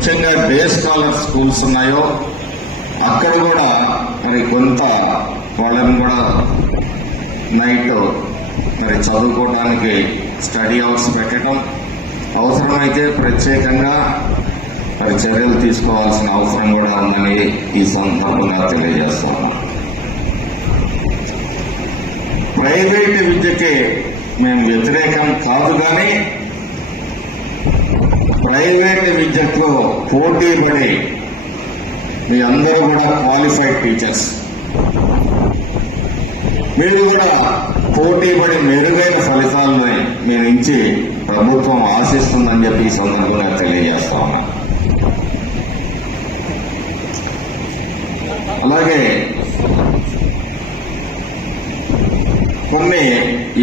ముఖ్యంగా day scholar schools ఉన్నాయో అక్కడ కూడా మరి కొంత వాళ్ళని కూడా నైట్ మరి చదువుకోవడానికి స్టడీ అవర్స్ పెట్టడం, అవసరమైతే ప్రత్యేకంగా మరి చర్యలు తీసుకోవాల్సిన అవసరం కూడా ఉందని ఈ సందర్భంగా తెలియజేస్తాను. ప్రైవేట్ విద్యకి మేము వ్యతిరేకం కాదు, కానీ ప్రైవేట్ విద్యకు పోటీ పడి మీ అందరూ కూడా క్వాలిఫైడ్ టీచర్స్, మీరు కూడా పోటీ పడి మెరుగైన ఫలితాలను మీ నుంచి ప్రభుత్వం ఆశిస్తుందని చెప్పి ఈ సందర్భంగా తెలియజేస్తా ఉన్నా. అలాగే కొన్ని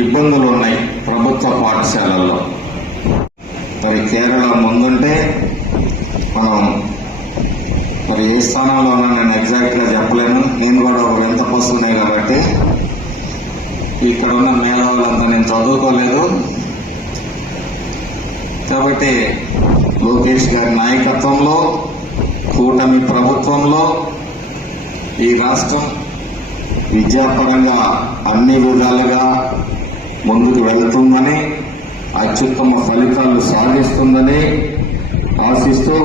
ఇబ్బందులు ఉన్నాయి ప్రభుత్వ పాఠశాలల్లో. మరి కేరళ ముందుంటే మనం మరి ఏ స్థానంలో ఉన్నా నేను ఎగ్జాక్ట్ గా చెప్పలేను. నేను కూడా ఒక వింత పశువునే కాబట్టి ఇక్కడ ఉన్న మేధావులంతా నేను చదువుకోలేదు కాబట్టి లోకేష్ గారి నాయకత్వంలో కూటమి ప్రభుత్వంలో ఈ రాష్ట్రం విద్యాపరంగా అన్ని విధాలుగా ముందుకు వెళుతుందని, అత్యుత్తమ ఫలితాలు సాధిస్తుందని ఆశిస్తూ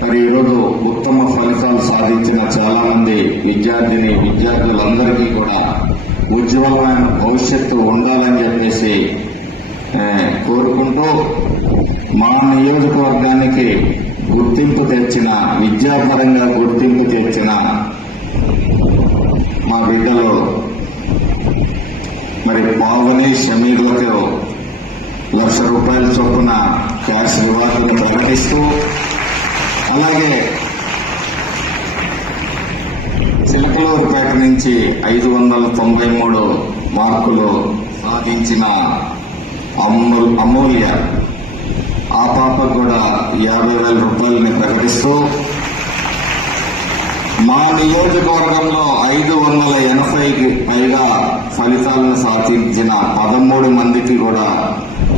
మరి ఈరోజు ఉత్తమ ఫలితాలు సాధించిన చాలా మంది విద్యార్థులందరికీ కూడా ఉజ్వలమైన భవిష్యత్తు ఉండాలని చెప్పేసి కోరుకుంటూ, మా నియోజకవర్గానికి గుర్తింపు తెచ్చిన, విద్యాపరంగా గుర్తింపు తెచ్చిన మా బిడ్డలు మరి పావని షమీర్లకు ₹1,00,000 చొప్పున క్యాష్ రివార్డును ప్రకటిస్తూ, అలాగే చిలకలూరుపేట నుంచి 593 మార్కులు సాధించిన అమూల్య, ఆ పాపకు కూడా ₹50,000 ప్రకటిస్తూ, మా నియోజకవర్గంలో 580కి పైగా ఫలితాలను సాధించిన 13 మందికి కూడా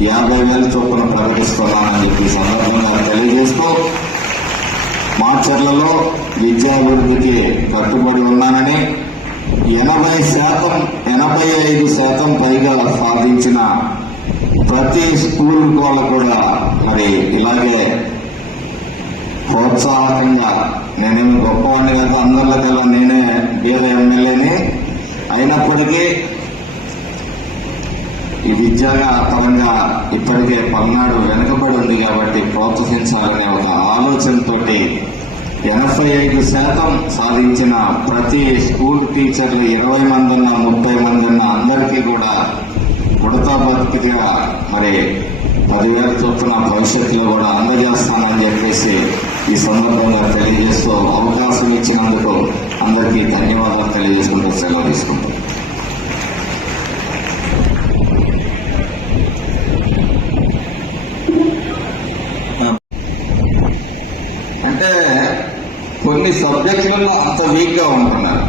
50,000 చొప్పున ప్రకటిస్తున్నామని చెప్పి సందర్భంగా తెలియజేస్తూ, మాచర్లలో విద్యాభివృద్ధికి కట్టుబడి ఉన్నానని, 85% పైగా సాధించిన ప్రతి స్కూల్ కూడా మరి ఇలాగే ప్రోత్సాహకంగా, నేనేమి గొప్పవాడిని కదా, అందరికల్లా నేనే వేరే ఎమ్మెల్యేని అయినప్పటికీ ఈ విద్యా పరంగా ఇప్పటికే పల్నాడు వెనుకబడి ఉంది కాబట్టి ప్రోత్సహించాలనే ఒక ఆలోచనతోటి 85% సాధించిన ప్రతి స్కూల్ టీచర్లు 20 మంది ఉన్నా 30 మంది ఉన్నా అందరికీ కూడా ఉడతా బతికిగా మరి 10,000 చొప్పున భవిష్యత్తులో కూడా అందజేస్తానని చెప్పేసి ఈ సందర్భంగా తెలియజేస్తూ, అవకాశం ఇచ్చినందుకు అందరికీ ధన్యవాదాలు తెలియజేసుకుంటూ సెలవు తీసుకుంటాం. అంటే కొన్ని సబ్జెక్టులలో అంత వీక్ గా ఉంటున్నారు.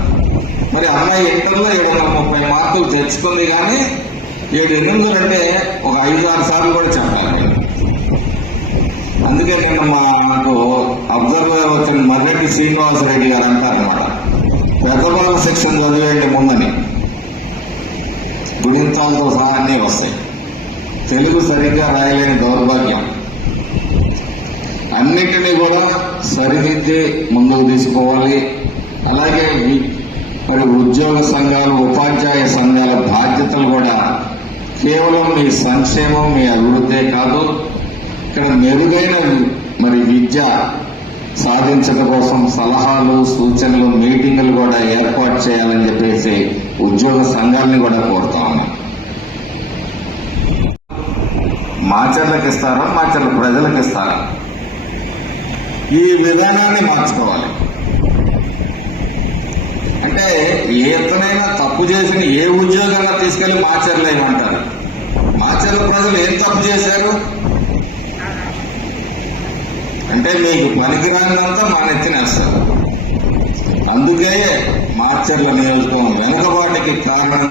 మరి అమ్మాయి ఇంటర్లో 730 మార్కులు తెచ్చుకుంది, కానీ 7-8 అంటే ఒక 5-6 సార్లు కూడా చెప్పాలి. అందుకే నిన్న మాకు అబ్జర్వర్ వచ్చిన మర్రెడ్డి శ్రీనివాసరెడ్డి గారు అంటారనమాట, పెద్దబాల సెక్షన్ చదివేయండి ముందని, గుణింతాలతో సహా అన్నీ వస్తాయి. తెలుగు సరిగ్గా రాయలేని దౌర్భాగ్యం. అన్నింటినీ కూడా సరిదిద్ది ముందుకు తీసుకోవాలి. అలాగే మరి ఉద్యోగ సంఘాలు, ఉపాధ్యాయ సంఘాల బాధ్యతలు కూడా కేవలం మీ సంక్షేమం, మీ అభివృద్ధే కాదు, ఇక్కడ మెరుగైన మరి విద్య సాధించడం కోసం సలహాలు, సూచనలు, మీటింగులు కూడా ఏర్పాటు చేయాలని చెప్పేసి ఉద్యోగ సంఘాలని కూడా కోరుతా ఉన్నాం. మాచర్లకు ఇస్తారా, మాచర్ల ప్రజలకు ఇస్తారా, ఈ విధానాన్ని మార్చుకోవాలి. అంటే ఎత్తనైనా తప్పు చేసిన ఏ ఉద్యోగంగా తీసుకెళ్లి మాచర్లు ఏమంటారు? మాచర్ల ప్రజలు ఏం తప్పు చేశారు అంటే మీకు పనికిరానిదంతా మా నెత్తినేస్తారు. అందుకే మాచర్ల నియోజకవర్గం వెనుకబాటుకి కారణం